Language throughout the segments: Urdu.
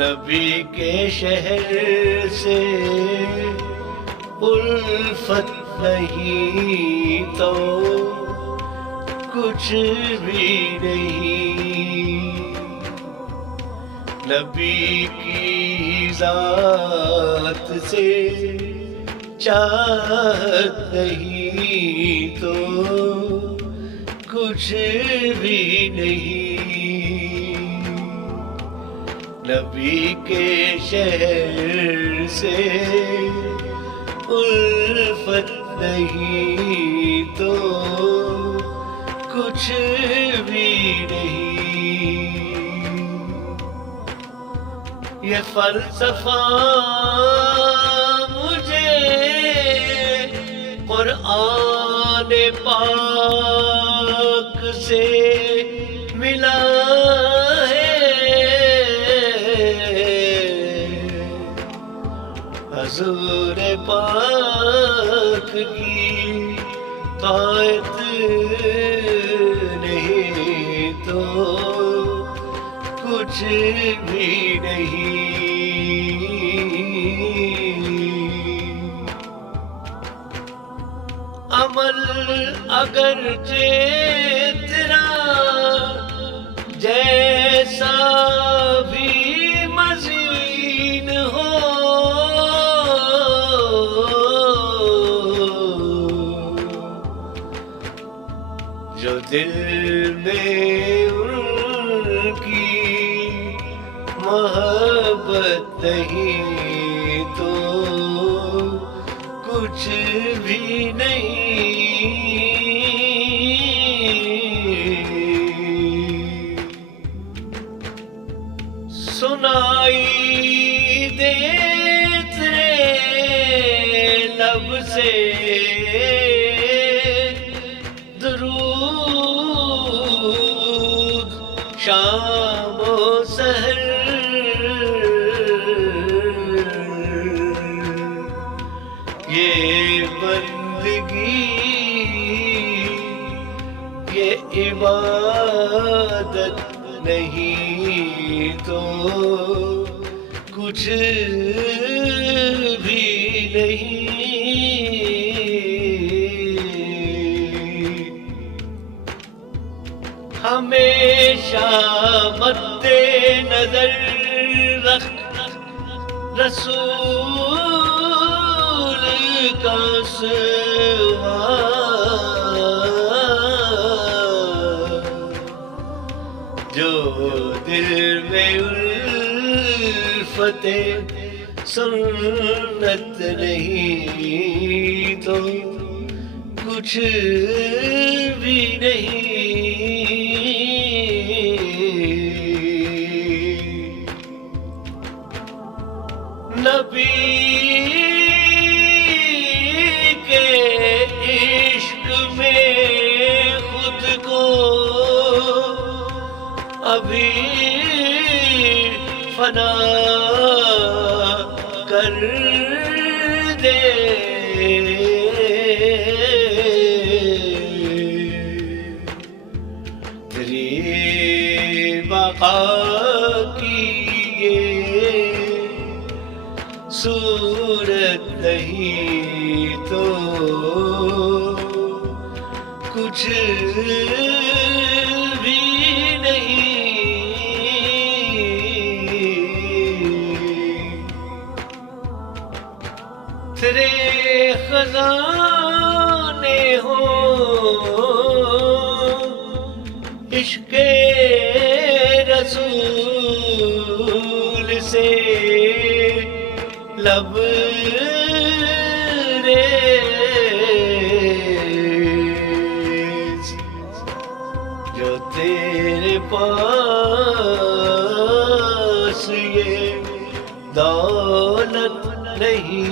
نبی کے شہر سے الفت نہیں تو کچھ بھی نہیں، نبی کی ذات سے چاہت نہیں تو کچھ بھی نہیں، نبی کے شہر سے الفت نہیں تو کچھ بھی نہیں۔ یہ فلسفہ مجھے قرآن پاک سے ملا ہے، حضور پاک کی طاعت نہیں تو کچھ بھی نہیں، عمل اگرچہ تیرا جیسا بھی مزین ہو، جو دل میں ان کی محبت نہیں تو کچھ بھی نہیں، سنائی دے تیرے لب سے درود شام و سحر، یہ بندگی یہ عبادت نہیں تو کچھ بھی نہیں، ہمیشہ مد نظر رکھ رسول کا سوا، جو دل میں الفت سنت نہیں تو کچھ بھی نہیں، نبی کے عشق میں خود کو ابھی فنا کر دے، تیری بقا کی یہ صورت نہیں تو کچھ بھی تیرے خزانے ہو عشق رسول سے لبریز، جو تیرے پاس یہ دولت نہیں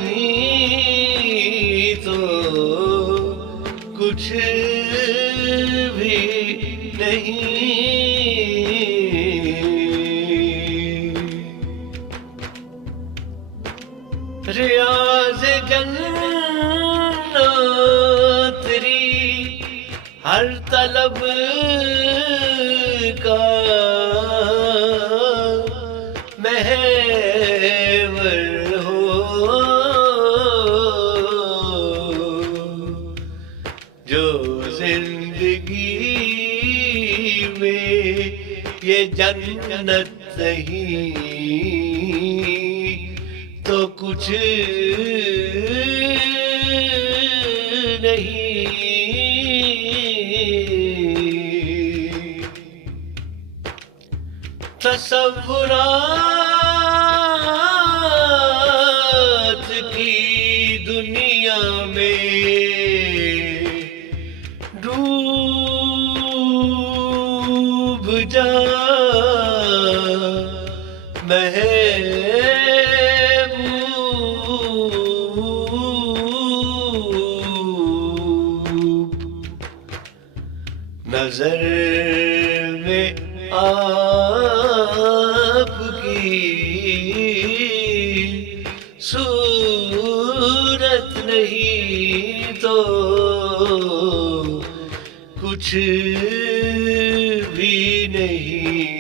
تو کچھ بھی نہیں، ریاض جنت تیری ہر طلب کا محل یہ جنت نہیں تو کچھ نہیں، تصورات کی دنیا میں ڈوب جا محبوب، نظر میں آپ کی صورت نہیں تو کچھ بھی نہیں۔